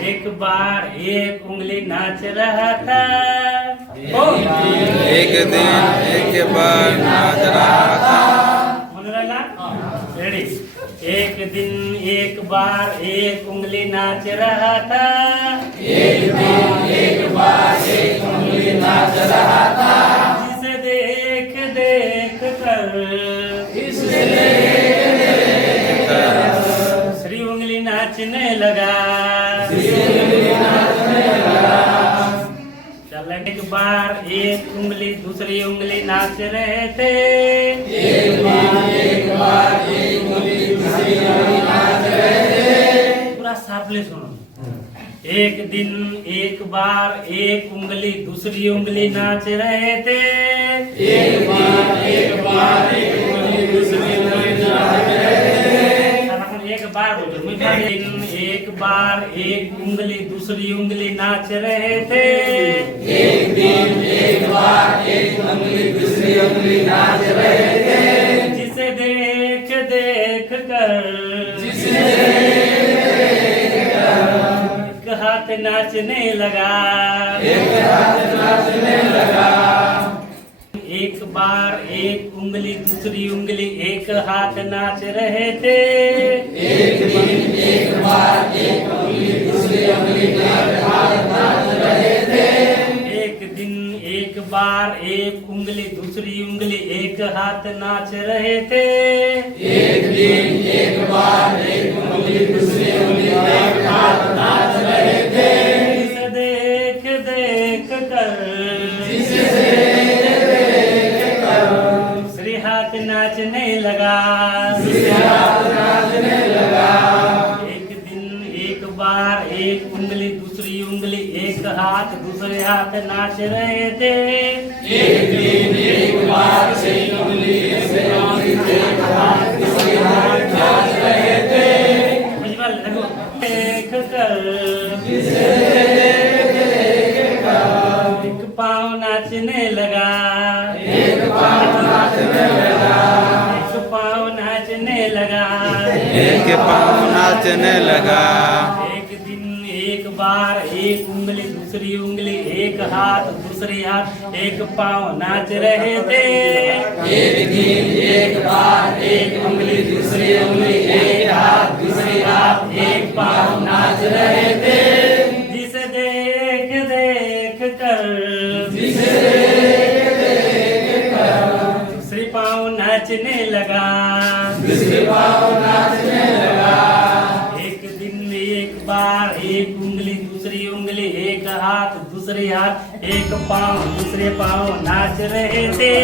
एक बार एक उंगली नाच रहा था। एक दिन एक बार नाच रहा था। रेडी। एक दिन एक बार एक उंगली नाच रहा था। एक दिन एक बार एक उंगली नाच रहा था। जिसे देख देख कर श्री उंगली नाचने लगा। चल एक बार एक उंगली दूसरी उंगली नाच रहे थे। एक बार एक उंगली दूसरी उंगली नाच रहे थे। पूरा साफले सुनो। एक दिन एक बार एक उंगली दूसरी उंगली नाच रहे थे। एक बार एक उंगली दूसरी उंगली नाच रहे थे। एक बार बोलो। एक बार एक उंगली दूसरी उंगली नाच रहे थे। एक दिन एक बार एक उंगली दूसरी उंगली नाच रहे थे। जिसे देख देख कर एक हाथ नाचने लगा। एक बार एक उंगली दूसरी उंगली एक हाथ नाच रहे थे। एक दिन एक बार एक उंगली दूसरी उंगली एक हाथ नाच रहे थे। एक दिन एक बार एक उंगली दूसरी उंगली एक हाथ नाच रहे थे। एक दिन एक बार एक उंगली दूसरी उंगली एक हाथ नाच रहे थे। जिसे देख देख कर श्री हाथ नाचने लगा। एक दिन एक बार एक उंगली दूसरी उंगली एक हाथ दूसरे हाथ नाच रहे थे। एक दिन एक बार एक उंगली दूसरी उंगली एक हाथ दूसरे हाथ नाच रहे थे। देख कर एक पाँव नाचने लगा। एक पाँव नाचने लगा। एक पाँव नाचने लगा। एक पाँव नाचने लगा। एक दिन एक बार एक उंगली दूसरी उंगली एक हाथ दूसरी हाथ एक पाँव नाच रहे थे। एक दिन एक बार एक उंगली दूसरी उंगली एक हाथ दूसरी हाथ एक पाँव नाच रहे थे। जिसे देख देख कर दूसरी पाँव नाचने लगा। दूसरी पाँव नाचने लगा। एक दिन एक बार एक उंगली दूसरी उंगली एक हाथ दूसरे हाथ एक पाँव दूसरे पाँव नाच रहे थे।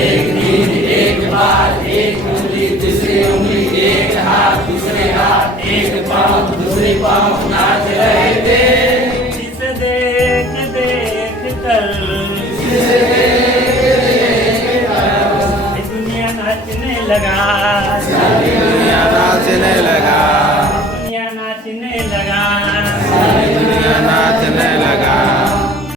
एक दिन एक बार एक उंगली दूसरी उंगली एक हाथ दूसरे हाथ एक पाँव दूसरे पाँव नाच रहे थे। जिसे देख देख कर दुनिया नाचने लगा। दुनिया नाचने लगा। दुनिया नाचने लगा। दुनिया नाच